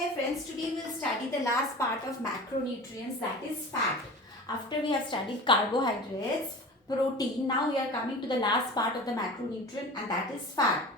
Hey friends, today we will study the last part of macronutrients, that is fat. After we have studied carbohydrates, protein, now we are coming to the last part of the macronutrient, and that is fat.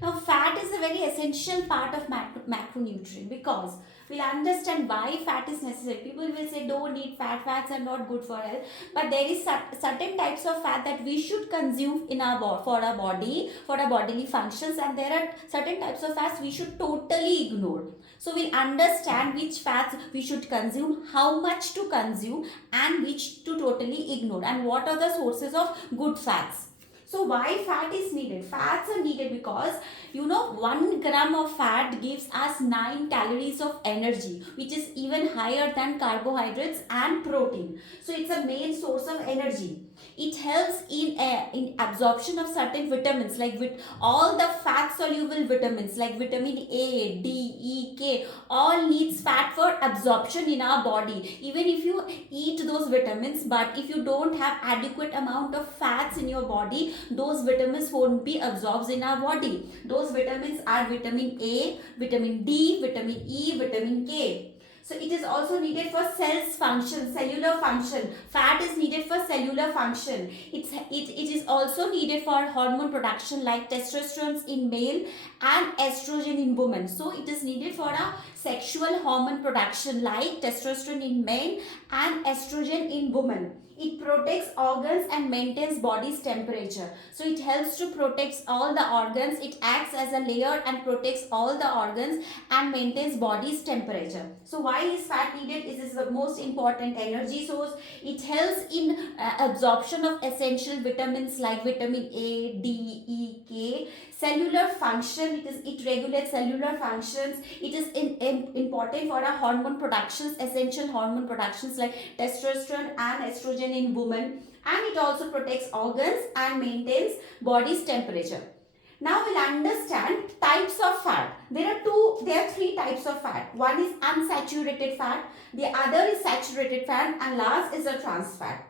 Now fat is a very essential part of macronutrient because we'll understand why fat is necessary. People will say don't eat fat, fats are not good for health, but there is certain types of fat that we should consume in our for our body, for our bodily functions, and there are certain types of fats we should totally ignore. So we'll understand which fats we should consume, how much to consume, and which to totally ignore, and what are the sources of good fats. So why fat is needed? Fats are needed because 1 gram of fat gives us 9 calories of energy, which is even higher than carbohydrates and protein. So it's a main source of energy. It helps in absorption of certain vitamins, like all the fat soluble vitamins like vitamin A, D, E, K, all needs fat for absorption in our body. Even if you eat those vitamins, but if you don't have adequate amount of fats in your body, those vitamins won't be absorbed in our body. Those vitamins are vitamin A, vitamin D, vitamin E, vitamin K. So it is also needed for cells function, cellular function. Fat is needed for cellular function. It is also needed for hormone production like testosterone in male and estrogen in women. So it is needed for a sexual hormone production like testosterone in men and estrogen in women. It protects organs and maintains body's temperature. So it helps to protect all the organs. It acts as a layer and protects all the organs and maintains body's temperature. So why is fat needed? It is the most important energy source. It helps in absorption of essential vitamins like vitamin A, D, E, K. Cellular function, it regulates cellular functions. It is important for our hormone productions, essential hormone productions like testosterone and estrogen in women, and it also protects organs and maintains body's temperature. Now we'll understand types of fat. There are three types of fat. One is unsaturated fat, the other is saturated fat, and last is a trans fat.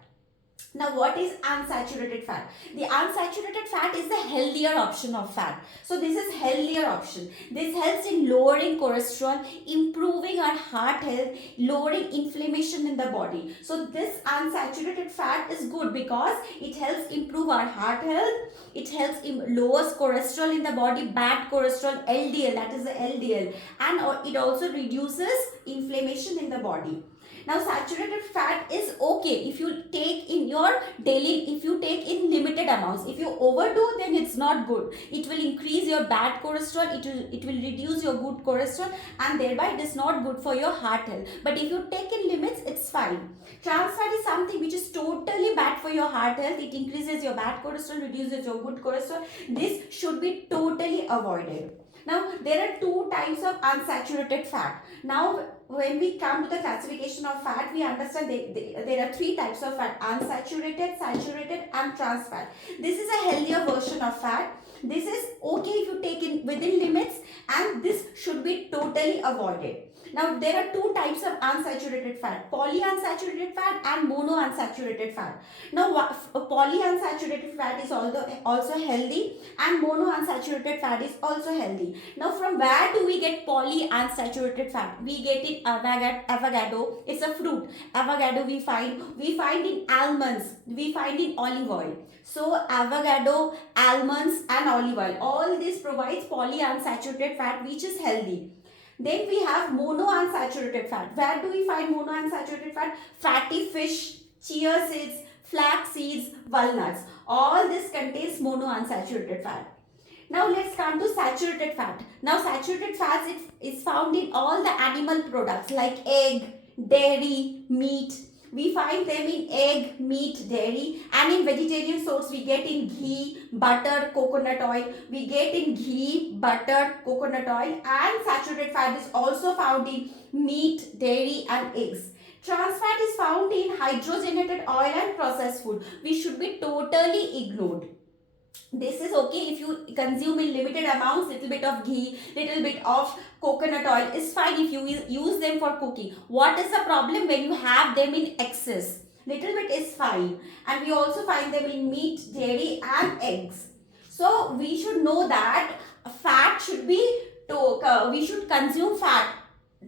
Now what is unsaturated fat? The unsaturated fat is the healthier option of fat. So this is healthier option. This helps in lowering cholesterol, improving our heart health, lowering inflammation in the body. So this unsaturated fat is good because it helps improve our heart health. It helps lowers cholesterol in the body, bad cholesterol, LDL, that is the LDL, and it also reduces inflammation in the body. Now saturated fat is okay if you take in your daily, if you take in limited amounts. If you overdo, then it's not good. It will increase your bad cholesterol, it will reduce your good cholesterol, and thereby it is not good for your heart health. But if you take in limits, it's fine. Trans fat is something which is totally bad for your heart health. It increases your bad cholesterol, reduces your good cholesterol. This should be totally avoided. Now there are two types of unsaturated fat. Now when we come to the classification of fat, we understand there are three types of fat: unsaturated, saturated, and trans fat. This is a healthier version of fat. This is okay if you take in within limits, and this should be totally avoided. Now there are two types of unsaturated fat: polyunsaturated fat and monounsaturated fat. Now polyunsaturated fat is also healthy, and monounsaturated fat is also healthy. Now from where do we get polyunsaturated fat? We get it avocado. It's a fruit. Avocado we find in almonds, we find in olive oil. So avocado, almonds, and olive oil, all this provides polyunsaturated fat, which is healthy. Then we have monounsaturated fat. Where do we find monounsaturated fat? Fatty fish, chia seeds, flax seeds, walnuts. All this contains monounsaturated fat. Now let's come to saturated fat. Now saturated fats is found in all the animal products like egg, dairy, meat. We find them in egg, meat, dairy, and in vegetarian source we get in ghee, butter, coconut oil. We get in ghee, butter, coconut oil, and saturated fat is also found in meat, dairy, and eggs. Trans fat is found in hydrogenated oil and processed food. We should be totally ignored. This is okay if you consume in limited amounts. Little bit of ghee, little bit of coconut oil is fine if you use them for cooking. What is the problem when you have them in excess? Little bit is fine, and we also find them in meat, dairy, and eggs. So we should know that fat should be we should consume fat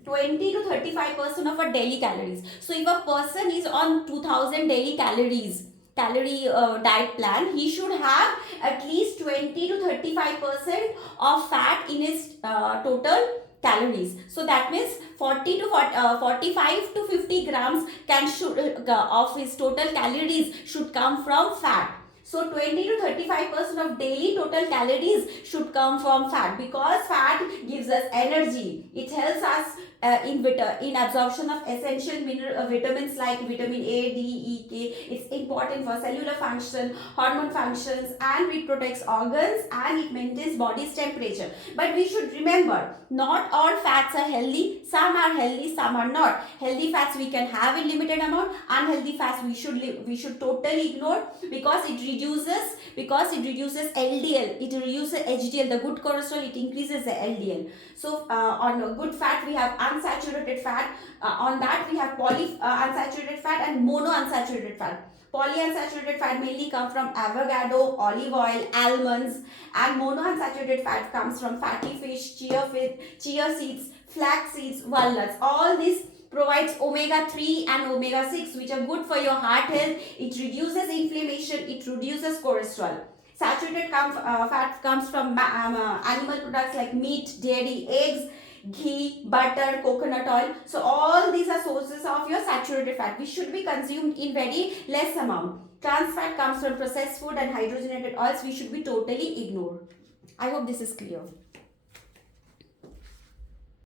20 to 35% of our daily calories. So if a person is on 2000 daily calorie diet plan, he should have at least 20 to 35% of fat in his total calories. So that means 40 to 45 to 50 grams of his total calories should come from fat. So 20 to 35% of daily total calories should come from fat, because fat gives us energy. It helps us in absorption of essential vitamins like vitamin A, D, E, K. It's important for cellular function, hormone functions, and it protects organs and it maintains body's temperature. But we should remember, not all fats are healthy. Some are healthy, some are not. Healthy fats we can have in limited amount. Unhealthy fats we should totally ignore, because it reduces LDL, it reduces HDL, the good cholesterol, it increases the LDL. So on good fat we have unsaturated fat, on that we have unsaturated fat and monounsaturated fat. Polyunsaturated fat mainly come from avocado, olive oil, almonds, and monounsaturated fat comes from fatty fish, chia seeds, flax seeds, walnuts. All these provides omega-3 and omega-6, which are good for your heart health. It reduces inflammation, it reduces cholesterol. Saturated fat comes from animal products like meat, dairy, eggs, ghee, butter, coconut oil. So all these are sources of your saturated fat, which should be consumed in very less amount. Trans fat comes from processed food and hydrogenated oils, we should be totally ignored. I hope this is clear.